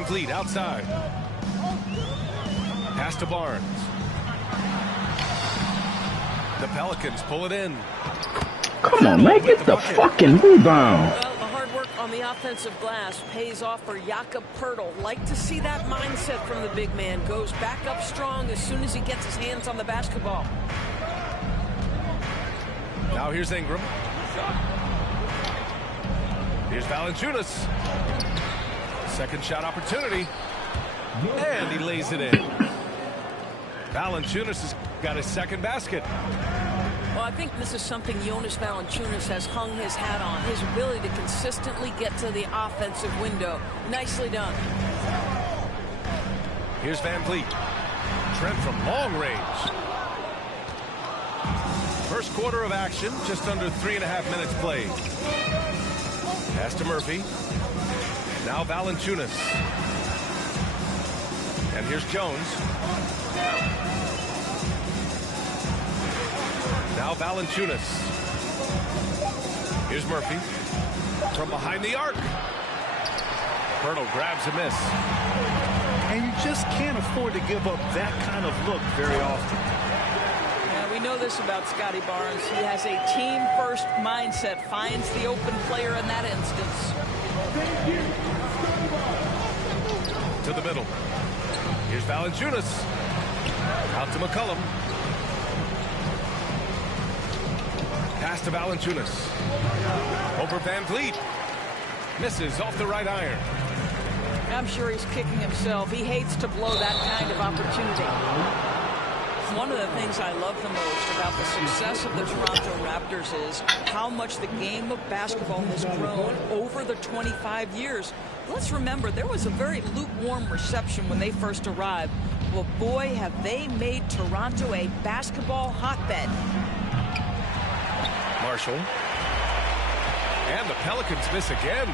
VanVleet outside. Pass to Barnes. The Pelicans pull it in. Come on, man, get the fucking rebound. Well, the hard work on the offensive glass pays off for Jakob Poeltl. Like to see that mindset from the big man. Goes back up strong as soon as he gets his hands on the basketball. Now here's Ingram. Here's Valanciunas. Second shot opportunity. And he lays it in. Valanciunas has got his second basket. Well, I think this is something Jonas Valanciunas has hung his hat on. His ability to consistently get to the offensive window. Nicely done. Here's VanVleet. Trent from long range. First quarter of action, just under 3.5 minutes played. Pass to Murphy. Now Valanciunas. And here's Jones. Now Valanciunas. Here's Murphy. From behind the arc. Poeltl grabs a miss. And you just can't afford to give up that kind of look very often. Yeah, we know this about Scotty Barnes. He has a team-first mindset. Finds the open player in that instance. To the middle. Here's Valanciunas. Out to McCollum. Pass to Valanciunas. Over VanVleet. Misses off the right iron. I'm sure he's kicking himself. He hates to blow that kind of opportunity. One of the things I love the most about the success of the Toronto Raptors is how much the game of basketball has grown over the 25 years. Let's remember, there was a very lukewarm reception when they first arrived. Well, boy, have they made Toronto a basketball hotbed. Marshall. And the Pelicans miss again.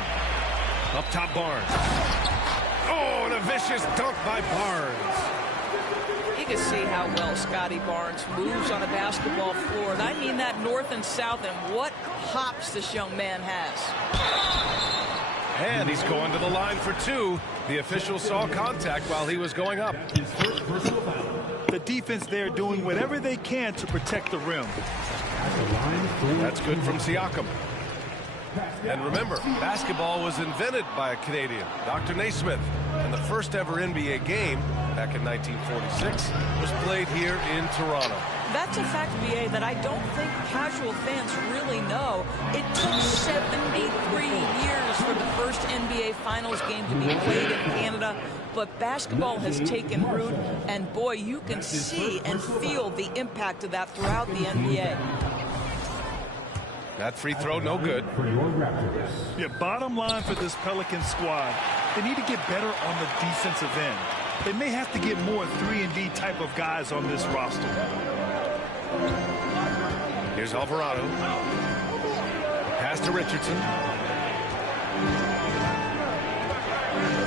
Up top, Barnes. Oh, and a vicious dunk by Barnes. You can see how well Scotty Barnes moves on a basketball floor. And I mean that north and south, and what hops this young man has. And he's going to the line for two. The official saw contact while he was going up. The defense there doing whatever they can to protect the rim. That's good from Siakam. And remember, basketball was invented by a Canadian, Dr. Naismith. And the first ever NBA game, back in 1946, was played here in Toronto. That's a fact, BA, that I don't think casual fans really know. It took 73 years for the first NBA Finals game to be played in Canada, but basketball has taken root, and boy, you can see and feel the impact of that throughout the NBA. That free throw, no good. Yeah, bottom line for this Pelican squad, they need to get better on the defensive end. They may have to get more 3-and-D type of guys on this roster. Here's Alvarado. Pass to Richardson.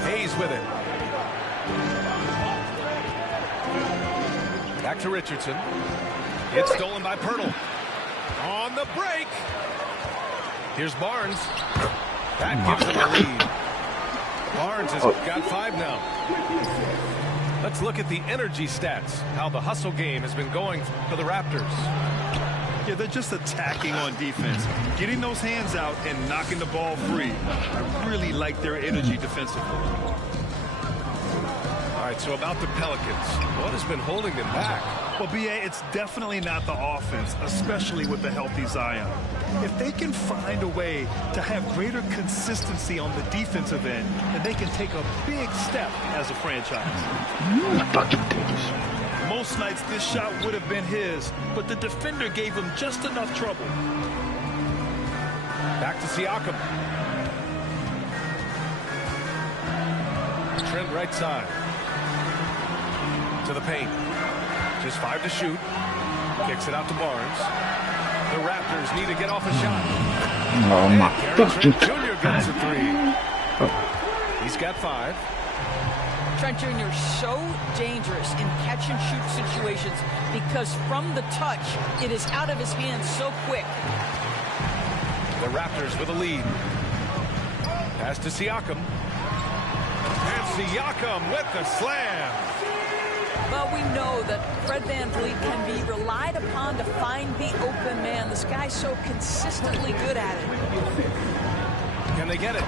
Hayes with it. Back to Richardson. It's stolen by Poeltl. On the break. Here's Barnes. That gives them a lead. Barnes has got 5 now. Let's look at the energy stats. How the hustle game has been going for the Raptors. Yeah, they're just attacking on defense. Getting those hands out and knocking the ball free. I really like their energy defensively. All right, so about the Pelicans. What has been holding them back? Well, BA, it's definitely not the offense, especially with the healthy Zion. If they can find a way to have greater consistency on the defensive end, then they can take a big step as a franchise. Most nights this shot would have been his, but the defender gave him just enough trouble. Back to Siakam. Trent right side. To the paint. Just 5 to shoot. Kicks it out to Barnes. The Raptors need to get off a shot. Oh my fucking. Trent Jr. gets a 3. He's got 5. Trent Jr. so dangerous in catch-and-shoot situations because from the touch, it is out of his hands so quick. The Raptors with a lead. Pass to Siakam. And Siakam with the slam. Well, we know that Fred VanVleet can be relied upon to find the open man. This guy's so consistently good at it. Can they get it?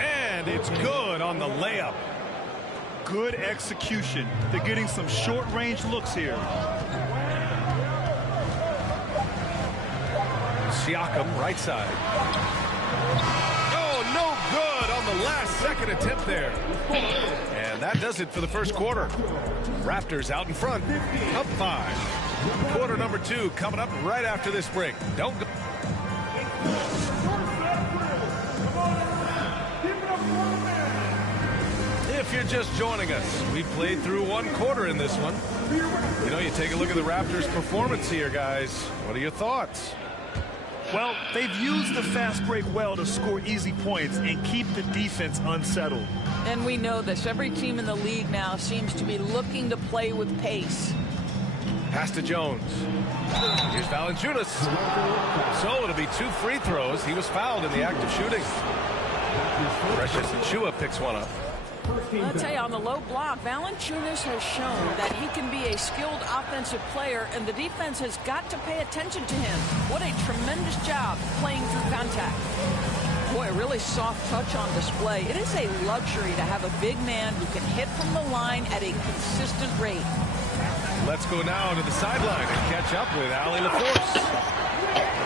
And it's good on the layup. Good execution. They're getting some short-range looks here. Siakam, right side. Oh, no good on the last second attempt there. And that does it for the first quarter. Raptors out in front, up 5. Quarter number 2 coming up right after this break. Don't go. If you're just joining us, we played through 1 quarter in this one. You know, you take a look at the Raptors' performance here, guys. What are your thoughts? Well, they've used the fast break well to score easy points and keep the defense unsettled. And we know this. Every team in the league now seems to be looking to play with pace. Pass to Jones. Here's Valanciunas. So it'll be 2 free throws. He was fouled in the act of shooting. Precious Achiuwa picks one up. I'll tell you, on the low block, Valanciunas has shown that he can be a skilled offensive player, and the defense has got to pay attention to him. What a tremendous job playing through contact. Boy, a really soft touch on display. It is a luxury to have a big man who can hit from the line at a consistent rate. Let's go now to the sideline and catch up with Allie LaForce.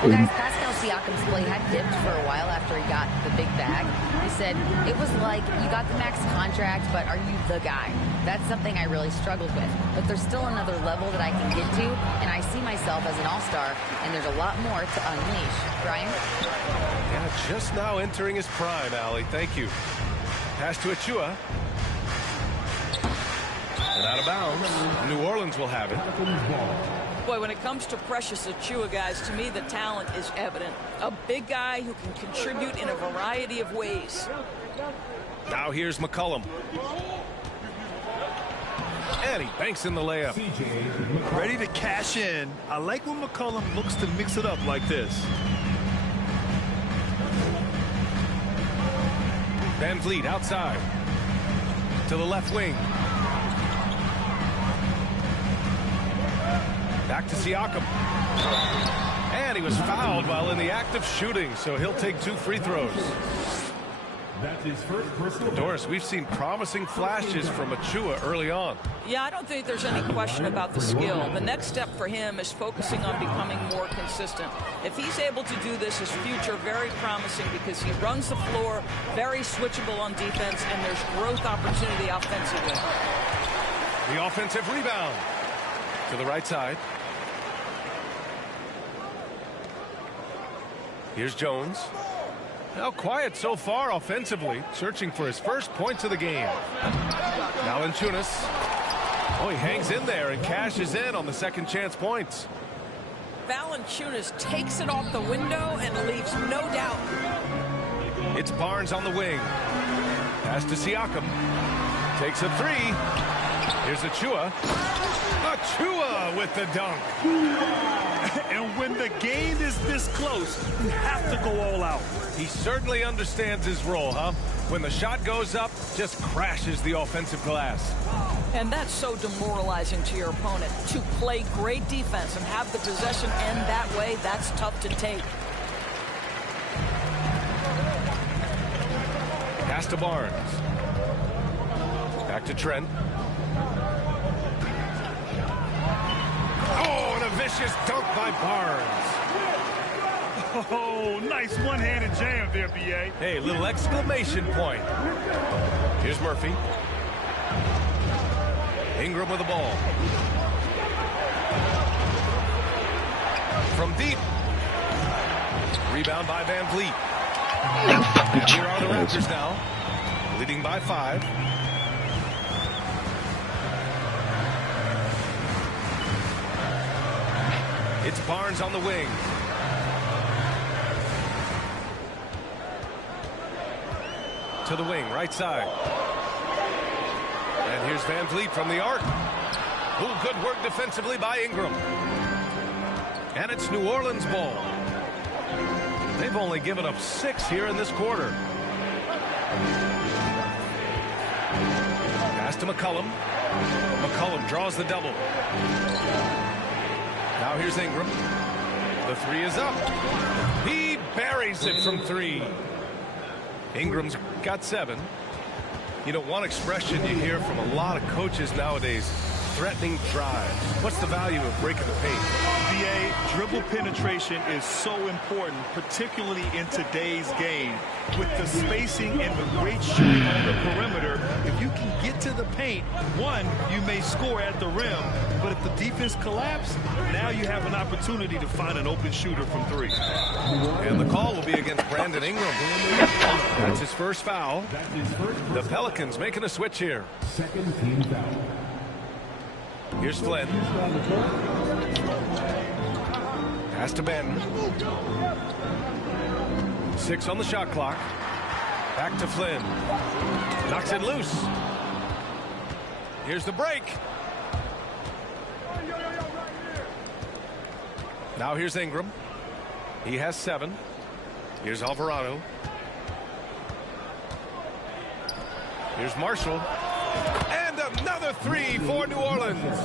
Well, guys, Pascal Siakam's play had dipped for a while after he got the big bag. He said, it was like, you got the max contract, but are you the guy? That's something I really struggled with. But there's still another level that I can get to, and I see myself as an all-star, and there's a lot more to unleash. Brian? Yeah, just now entering his prime, Allie. Thank you. Pass to Achiuwa. And out of bounds. New Orleans will have it. Boy, when it comes to Precious Achiuwa, guys, to me the talent is evident. A big guy who can contribute in a variety of ways. Now here's McCollum. And he banks in the layup. Ready to cash in. I like when McCollum looks to mix it up like this. VanVleet outside. To the left wing. Back to Siakam. And he was fouled while in the act of shooting, so he'll take 2 free throws. That's his first personal. Doris, we've seen promising flashes from Achiuwa early on. Yeah, I don't think there's any question about the skill. The next step for him is focusing on becoming more consistent. If he's able to do this, his future very promising because he runs the floor, very switchable on defense, and there's growth opportunity offensively. The offensive rebound. To the right side. Here's Jones. Now quiet so far offensively, searching for his first points of the game. Valanciunas. Oh, he hangs in there and cashes in on the second chance points. Valanciunas takes it off the window and leaves no doubt. It's Barnes on the wing. Pass to Siakam. Takes a 3. Here's Achiuwa. Achiuwa with the dunk. And when the game is this close, you have to go all out. He certainly understands his role, huh? When the shot goes up, just crashes the offensive glass. And that's so demoralizing to your opponent. To play great defense and have the possession end that way, that's tough to take. Pass to Barnes. Back to Trent. Oh, and a vicious dunk by Barnes. Oh, nice one-handed jam there, B.A. Hey, little exclamation point. Here's Murphy. Ingram with the ball. From deep. Rebound by VanVleet. And here are the Raptors now, leading by 5. It's Barnes on the wing. To the wing, right side. And here's VanVleet from the arc. Oh, good work defensively by Ingram. And it's New Orleans ball. They've only given up 6 here in this quarter. Pass to McCollum. McCollum draws the double. Now here's Ingram. The three is up. He buries it from three. Ingram's got 7. You know, one expression you hear from a lot of coaches nowadays, threatening drives. What's the value of breaking the paint? BA, dribble penetration is so important, particularly in today's game. With the spacing and the great shooting on the perimeter, if you can get to the paint, one, you may score at the rim, but if the defense collapses, now you have an opportunity to find an open shooter from 3. And the call will be against Brandon Ingram. That's his first foul. The Pelicans making a switch here. Second team foul. Here's Flynn. Pass to Ben. 6 on the shot clock. Back to Flynn. Knocks it loose. Here's the break. Now here's Ingram. He has 7. Here's Alvarado. Here's Marshall. And another 3 for New Orleans.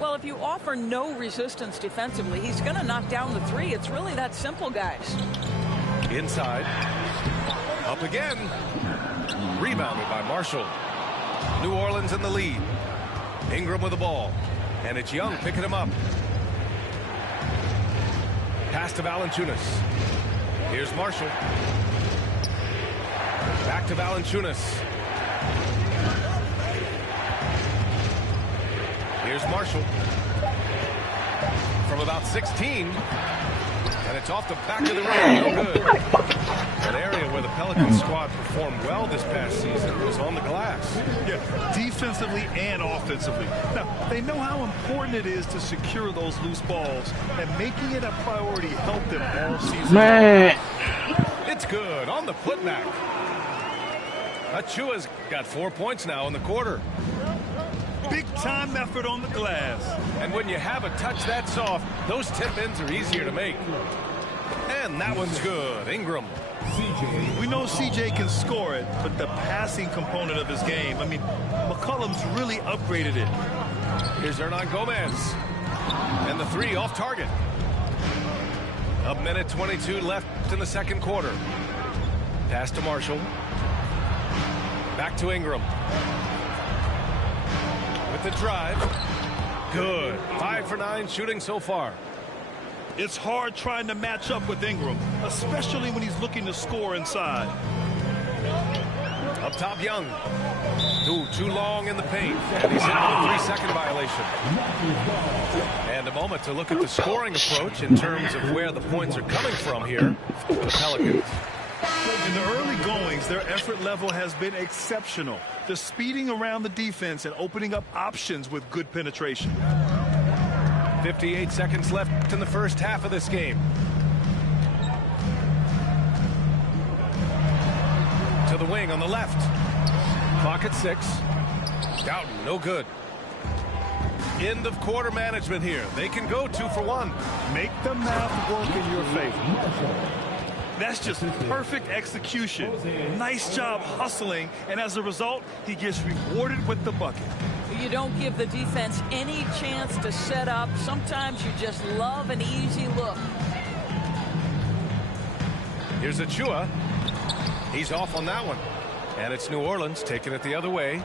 Well, if you offer no resistance defensively, he's going to knock down the 3. It's really that simple, guys. Inside. Up again. Rebounded by Marshall. New Orleans in the lead. Ingram with the ball. And it's Young picking him up. Pass to Valanciunas. Here's Marshall. Back to Valanciunas. Here's Marshall. From about 16. And it's off the back of the rim. No good. An area where the Pelicans squad performed well this past season was on the glass. Yeah, defensively and offensively. Now, they know how important it is to secure those loose balls, and making it a priority helped them all season. Man. It's good on the putback. Achua's got 4 points now in the quarter. Big time effort on the glass. And when you have a touch that soft, those tip-ins are easier to make. And that one's good. Ingram. We know CJ can score it, but the passing component of his game, I mean, McCollum's really upgraded it. Here's Hernan Gomez. And the 3 off target. A minute 22 left in the second quarter. Pass to Marshall. Back to Ingram. With the drive. Good. 5 for 9 shooting so far. It's hard trying to match up with Ingram, especially when he's looking to score inside. Up top, Young. Too long in the paint. And he's hit with a 3-second violation. And a moment to look at the scoring approach in terms of where the points are coming from here for the Pelicans. In the early goings, their effort level has been exceptional. They're speeding around the defense and opening up options with good penetration. 58 seconds left in the first half of this game. To the wing on the left. Clock at 6. Scouten, no good. End of quarter management here. They can go 2 for 1. Make the math work in your favor. That's just perfect execution. Nice job hustling, and as a result, he gets rewarded with the bucket. You don't give the defense any chance to set up. Sometimes you just love an easy look. Here's Achua. He's off on that one. And it's New Orleans taking it the other way.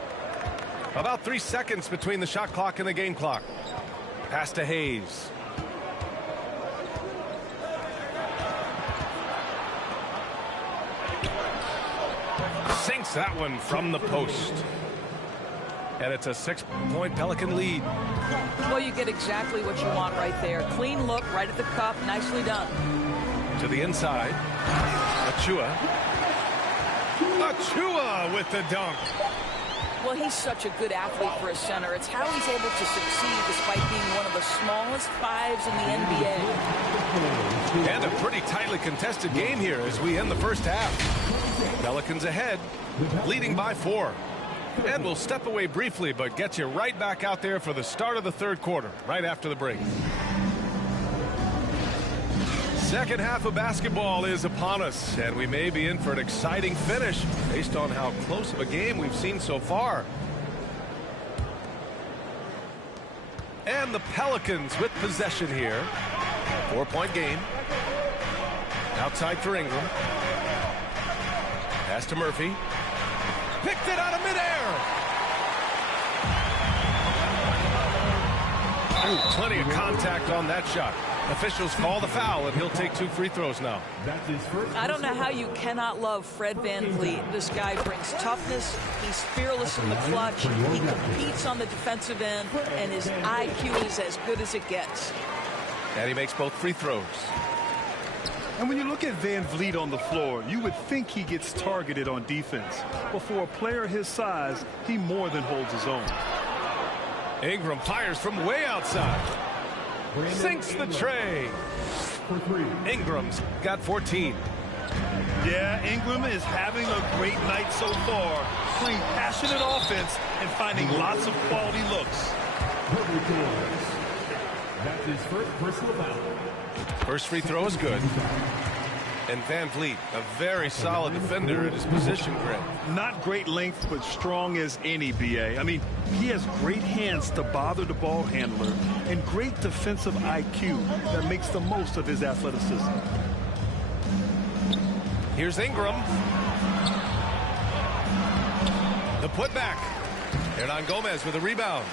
About 3 seconds between the shot clock and the game clock. Pass to Hayes. Sinks that one from the post. And it's a 6-point Pelican lead. Well, you get exactly what you want right there. Clean look, right at the cup. Nicely done. To the inside. Achua. Achua with the dunk. Well, he's such a good athlete for a center. It's how he's able to succeed despite being one of the smallest 5s in the NBA. And a pretty tightly contested game here as we end the first half. Pelicans ahead, leading by 4. And we'll step away briefly, but get you right back out there for the start of the third quarter, right after the break. Second half of basketball is upon us, and we may be in for an exciting finish based on how close of a game we've seen so far. And the Pelicans with possession here. 4-point game. Outside for Ingram. Pass to Murphy. Picked it out of midair. Ooh, plenty of contact on that shot. Officials call the foul, and he'll take 2 free throws now. I don't know how you cannot love Fred VanVleet. This guy brings toughness. He's fearless in the clutch. He competes on the defensive end, and his IQ is as good as it gets. And he makes both free throws. And when you look at VanVleet on the floor, you would think he gets targeted on defense. But for a player his size, he more than holds his own. Ingram fires from way outside. Sinks the tray. Ingram's got 14. Yeah, Ingram is having a great night so far, playing passionate offense and finding lots of quality looks. That's his first personal foul. First free throw is good. And VanVleet, a very solid defender at his position, Greg. Not great length, but strong as any, B.A. I mean, he has great hands to bother the ball handler and great defensive IQ that makes the most of his athleticism. Here's Ingram. The putback. Hernan Gomez with a rebound.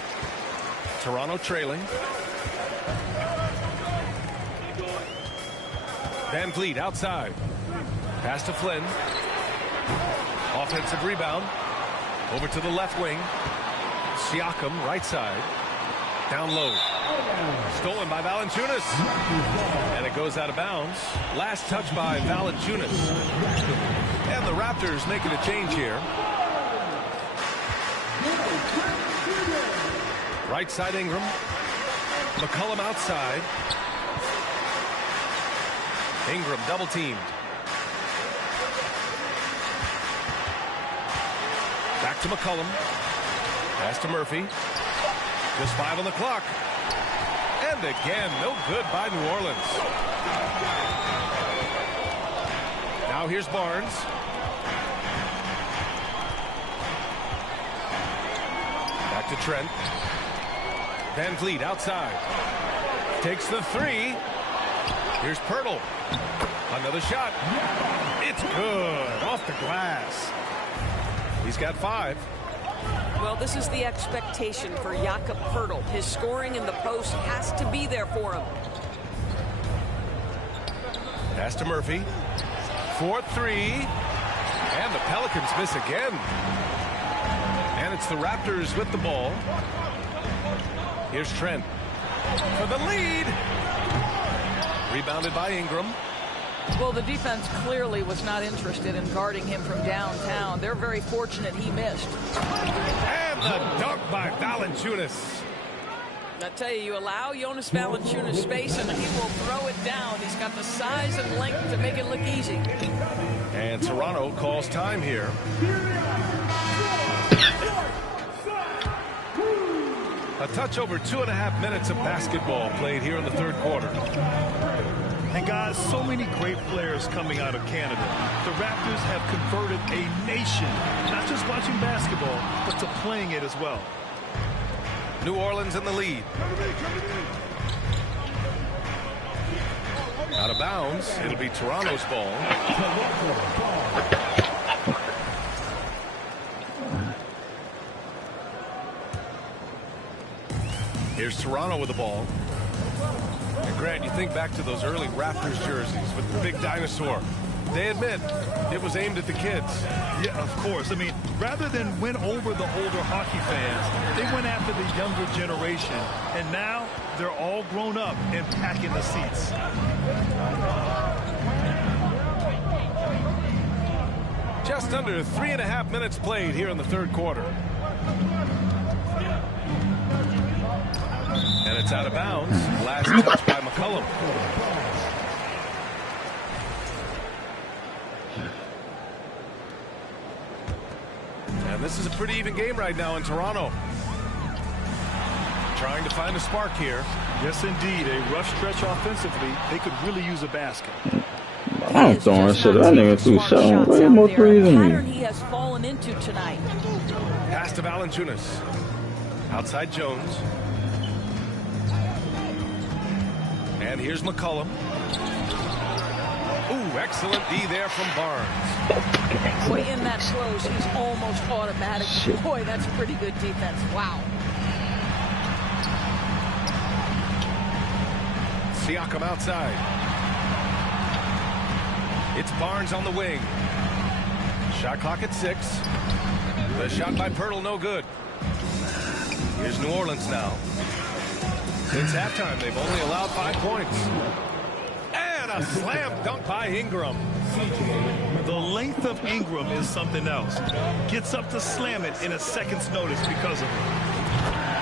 Toronto trailing. VanVleet outside. Pass to Flynn. Offensive rebound. Over to the left wing. Siakam right side. Down low. Stolen by Valanciunas. And it goes out of bounds. Last touch by Valanciunas. And the Raptors making a change here. Right side Ingram. McCollum outside. Ingram double teamed. Back to McCollum. Pass to Murphy. Just 5 on the clock. And again, no good by New Orleans. Now here's Barnes. Back to Trent. VanVleet outside. Takes the 3. Here's Pirtle. Another shot. It's good. Off the glass. He's got 5. Well, this is the expectation for Jakob Pirtle. His scoring in the post has to be there for him. Pass to Murphy. 4-3. And the Pelicans miss again. And it's the Raptors with the ball. Here's Trent for the lead. Rebounded by Ingram. Well, the defense clearly was not interested in guarding him from downtown. They're very fortunate he missed. And the dunk by Valanciunas. I tell you, you allow Jonas Valanciunas space and he will throw it down. He's got the size and length to make it look easy. And Toronto calls time here. A touch over 2.5 minutes of basketball played here in the third quarter. And guys, so many great players coming out of Canada. The Raptors have converted a nation, not just watching basketball, but to playing it as well. New Orleans in the lead. Out of bounds. It'll be Toronto's ball. Here's Toronto with the ball. And Grant, you think back to those early Raptors jerseys with the big dinosaur. They admit it was aimed at the kids. Yeah, of course. I mean, rather than win over the older hockey fans, they went after the younger generation. And now they're all grown up and packing the seats. Just under 3.5 minutes played here in the third quarter. And it's out of bounds. Last touch by McCollum. And this is a pretty even game right now in Toronto. Trying to find a spark here. Yes, indeed. A rough stretch offensively. They could really use a basket. I'm throwing shit. That nigga threw 7 way more threes than me. He has fallen into tonight. Pass to Valanciunas. Outside Jones. And here's McCollum. Ooh, excellent D there from Barnes. Boy, in that close, he's almost automatic. Shit. Boy, that's pretty good defense. Wow. Siakam outside. It's Barnes on the wing. Shot clock at 6. The shot by Pirtle, no good. Here's New Orleans now. It's halftime. They've only allowed 5 points. And a slam dunk by Ingram. The length of Ingram is something else. Gets up to slam it in a second's notice because of it.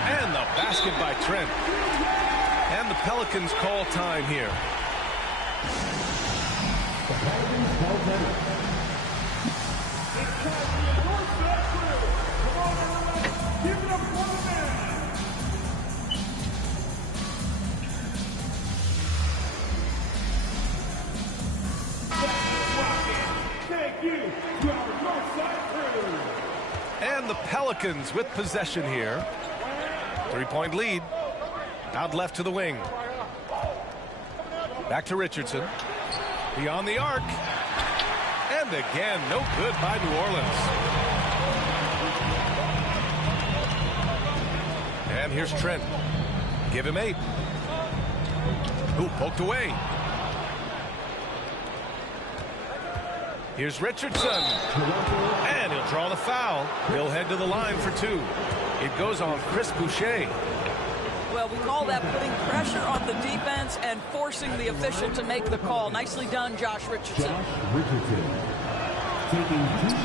And the basket by Trent. And the Pelicans call time here. And the Pelicans with possession here. 3-point lead. Out left to the wing. Back to Richardson. Beyond the arc. And again, no good by New Orleans. And here's Trent. Give him 8. Ooh, poked away. Here's Richardson. And he'll draw the foul. He'll head to the line for 2. It goes on Chris Boucher. Well, we call that putting pressure on the defense and forcing the official to make the call. Nicely done, Josh Richardson.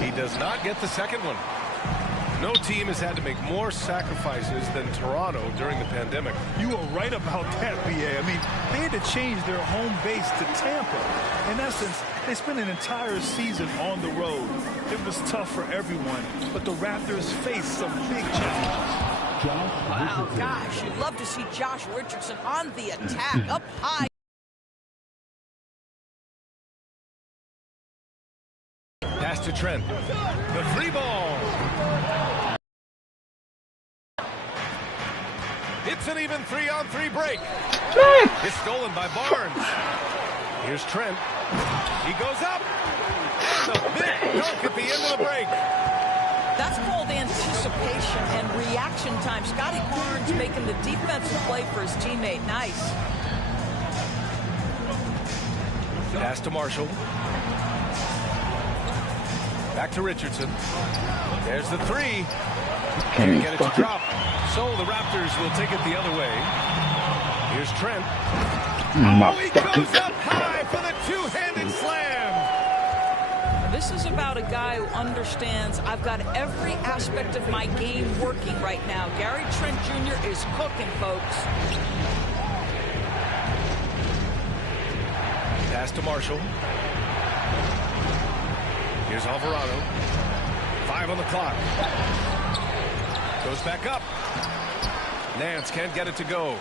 He does not get the second one. No team has had to make more sacrifices than Toronto during the pandemic. You are right about that, B.A. I mean, they had to change their home base to Tampa. In essence, they spent an entire season on the road. It was tough for everyone, but the Raptors faced some big challenges. Wow, gosh, you'd love to see Josh Richardson on the attack, up high. Pass to Trent. The free ball. It's an even 3-on-3 break. It's stolen by Barnes. Here's Trent. He goes up. And the big dunk at the end of the break. That's called anticipation and reaction time. Scotty Barnes making the defensive play for his teammate. Nice. Pass to Marshall. Back to Richardson. There's the 3. Can't get it to drop. So the Raptors will take it the other way. Here's Trent. Oh, he goes up high for the two-handed slam. This is about a guy who understands I've got every aspect of my game working right now. Gary Trent Jr. is cooking, folks. Pass to Marshall. Here's Alvarado. 5 on the clock. Goes back up. Nance can't get it to go.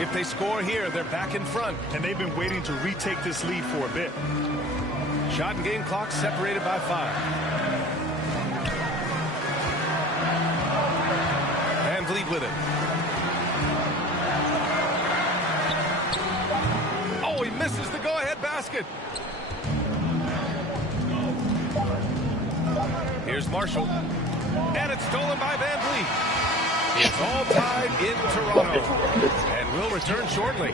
If they score here, they're back in front. And they've been waiting to retake this lead for a bit. Shot and game clock separated by 5. And lead with it. Oh, he misses the go-ahead basket. Here's Marshall. And it's stolen by Van Vliet. It's all tied in Toronto. And will return shortly.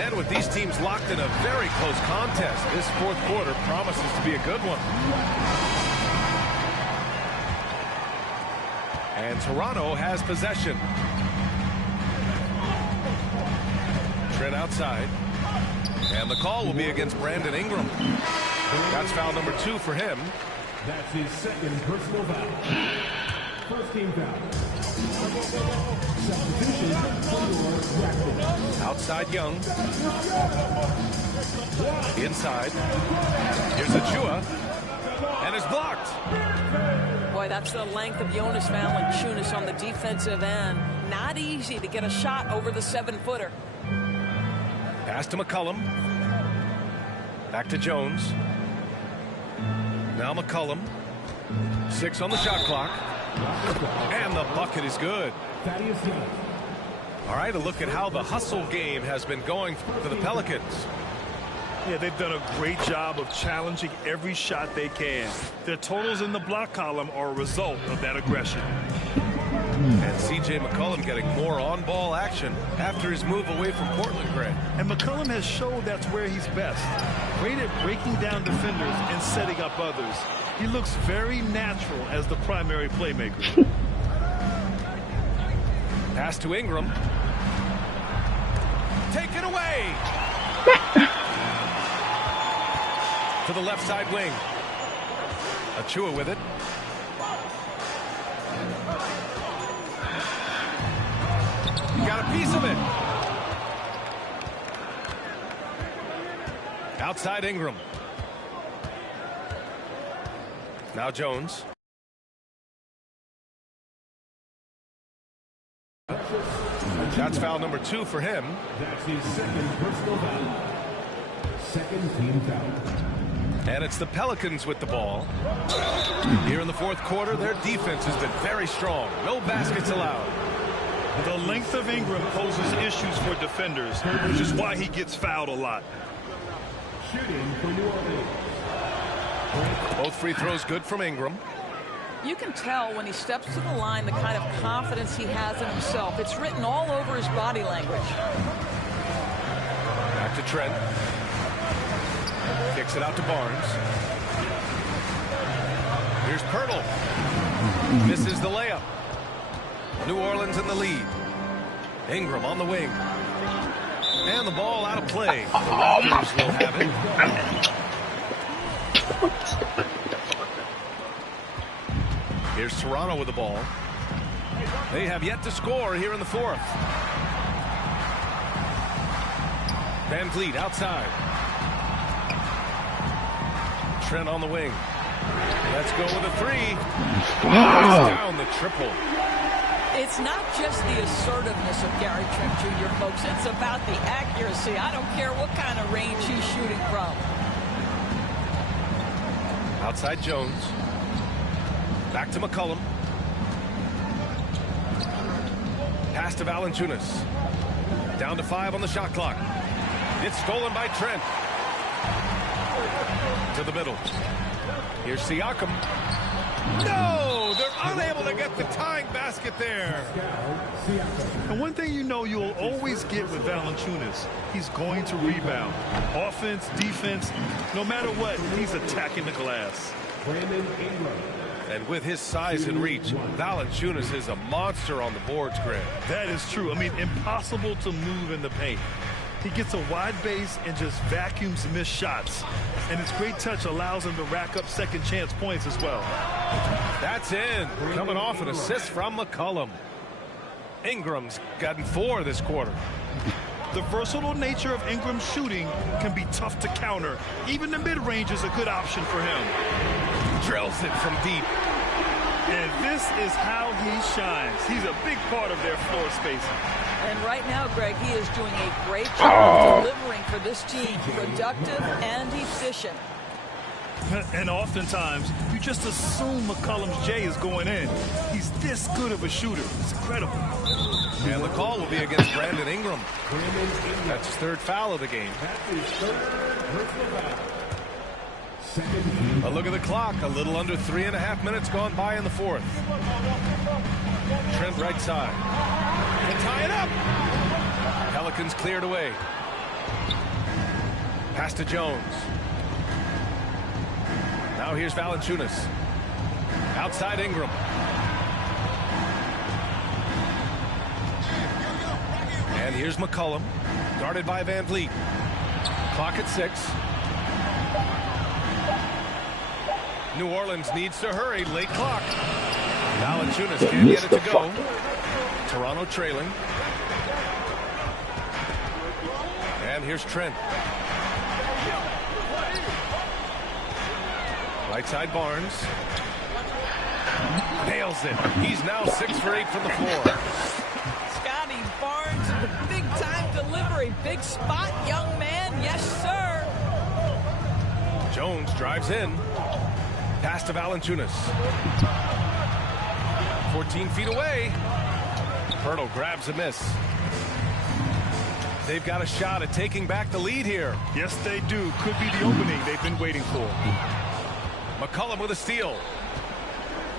And with these teams locked in a very close contest, this fourth quarter promises to be a good one. And Toronto has possession. Trent outside. And the call will be against Brandon Ingram. That's foul number 2 for him. That's his second personal foul. First team foul. Substitution for your Raptors. Outside Young. Inside. Here's Achua. And it's blocked. Boy, that's the length of Jonas Valanciunas on the defensive end. Not easy to get a shot over the 7-footer. Pass to McCollum. Back to Jones. Now McCollum. 6 on the shot clock. And the bucket is good. Thaddeus Young. All right, a look at how the hustle game has been going for the Pelicans. Yeah, they've done a great job of challenging every shot they can. Their totals in the block column are a result of that aggression. And C.J. McCollum getting more on-ball action after his move away from Portland, Greg. And McCollum has showed that's where he's best. Great at breaking down defenders and setting up others. He looks very natural as the primary playmaker. Pass to Ingram. Taken away. To the left side wing. Achua with it. Got a piece of it. Outside Ingram. Now Jones. That's foul number 2 for him. That's his second personal foul. Second team foul. And it's the Pelicans with the ball. Here in the fourth quarter, their defense has been very strong. No baskets allowed. The length of Ingram poses issues for defenders, which is why he gets fouled a lot. Shooting for New Orleans. Both free throws good from Ingram. You can tell when he steps to the line the kind of confidence he has in himself. It's written all over his body language. Back to Trent. Kicks it out to Barnes. Here's Pirtle. Misses the layup. New Orleans in the lead. Ingram on the wing. And the ball out of play. The Raptors will have it. Here's Toronto with the ball. They have yet to score here in the fourth. Van Vliet outside. Trent on the wing. Let's go with a 3. Down the triple. It's not just the assertiveness of Gary Trent Jr., folks. It's about the accuracy. I don't care what kind of range he's shooting from. Outside Jones. Back to McCollum. Pass to Valanciunas. Down to 5 on the shot clock. It's stolen by Trent. To the middle. Here's Siakam. No! They're unable to get the tying basket there. And one thing you know you'll always get with Valanciunas, he's going to rebound. Offense, defense, no matter what, he's attacking the glass. Brandon Ingram. And with his size and reach, Valanciunas is a monster on the boards, Greg. That is true. I mean, impossible to move in the paint. He gets a wide base and just vacuums missed shots. And his great touch allows him to rack up second chance points as well. That's in. Coming off an assist from McCollum. Ingram's gotten 4 this quarter. The versatile nature of Ingram's shooting can be tough to counter. Even the mid-range is a good option for him. Drills it from deep. And this is how he shines. He's a big part of their floor spacing. And right now, Greg, he is doing a great job delivering for this team. Productive and efficient. And oftentimes, you just assume McCollum's J is going in. He's this good of a shooter. It's incredible. And the call will be against Brandon Ingram. That's his 3rd foul of the game. That's his 3rd personal foul. A look at the clock. A little under 3.5 minutes gone by in the fourth. Trent right side. Can tie it up. Pelicans cleared away. Pass to Jones. Now here's Valanciunas. Outside Ingram. And here's McCollum. Guarded by Van Vliet. Clock at 6. New Orleans needs to hurry. Late clock. Valanciunas can't get it to go. Toronto trailing. And here's Trent. Right side Barnes. Nails it. He's now 6 for 8 from the floor. Scotty Barnes, the big-time delivery. Big spot, young man. Yes, sir. Jones drives in. Pass to Valanciunas. 14 feet away. Pirtle grabs a miss. They've got a shot at taking back the lead here. Yes, they do. Could be the opening they've been waiting for. McCollum with a steal.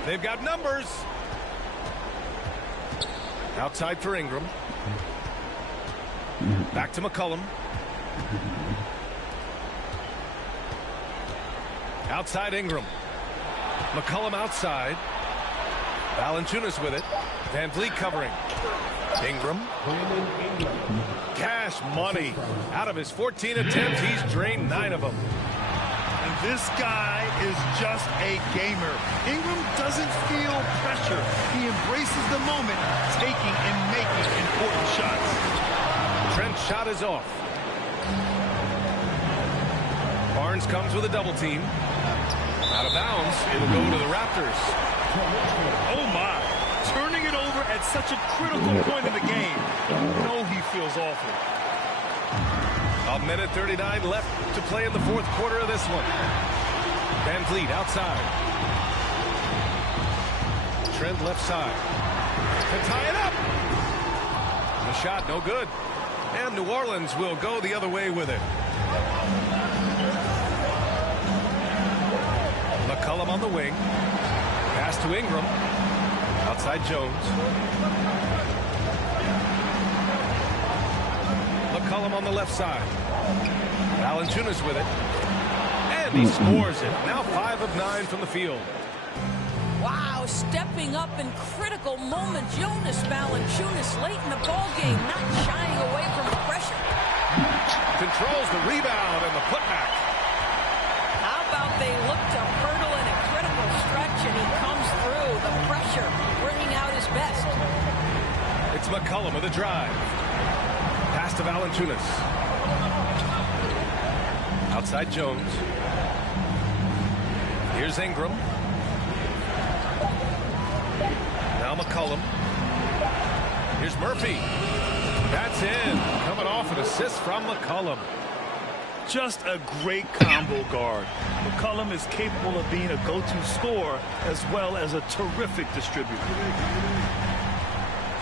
They've got numbers. Outside for Ingram. Back to McCollum. Outside Ingram. McCollum outside. Valanciunas with it. Van Vliet covering. Ingram. Cash money. Out of his 14 attempts, he's drained 9 of them. And this guy is just a gamer. Ingram doesn't feel pressure. He embraces the moment, taking and making important shots. Trent's shot is off. Barnes comes with a double team. Out of bounds. It'll go to the Raptors. Oh, my. Turning it over at such a critical point in the game. You know he feels awful. A minute 39 left to play in the fourth quarter of this one. Van Vliet outside. Trent left side. To tie it up. The shot no good. And New Orleans will go the other way with it. McCollum on the wing. Pass to Ingram. Outside Jones. McCollum on the left side. Valanciunas with it. And he scores it. Now 5 of 9 from the field. Wow, stepping up in critical moments. Jonas Valanciunas late in the ballgame, not shying away from the pressure. Controls the rebound and the putback. How about they look to Pirtle in a critical stretch and he comes through the pressure, bringing out his best. It's McCollum with a drive. Pass to Valanciunas. Outside Jones. Here's Ingram. Now McCollum. Here's Murphy. That's in. Coming off an assist from McCollum. Just a great combo guard. McCollum is capable of being a go-to scorer as well as a terrific distributor.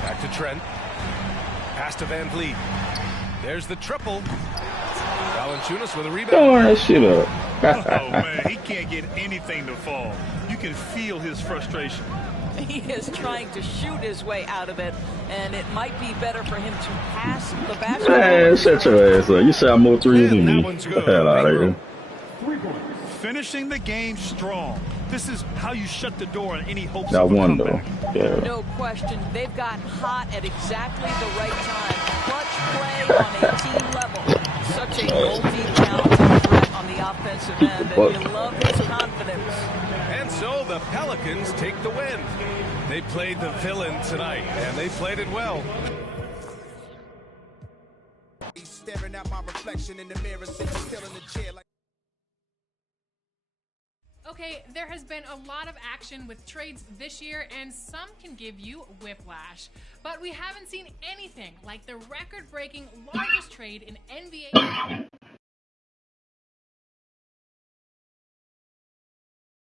Back to Trent. Pass to Van Vliet. There's the triple. Valanciunas with a rebound. Throwing that shit up. Oh, man, he can't get anything to fall. You can feel his frustration. He is trying to shoot his way out of it, and it might be better for him to pass the basketball. Man, shut your ass up. You shot more threes than me. Get the hell out of here. Finishing the game strong. This is how you shut the door on any hopes That of a one, though. comeback. Yeah. No question, they've gotten hot at exactly the right time. Clutch play on a team level. Such a multi-talented threat on the offensive end, and you love his confidence. And so the Pelicans take the win. They played the villain tonight, and they played it well. Staring at my reflection in the mirror, sitting still in the chair like. Okay, there has been a lot of action with trades this year, and some can give you whiplash. But we haven't seen anything like the record-breaking largest trade in NBA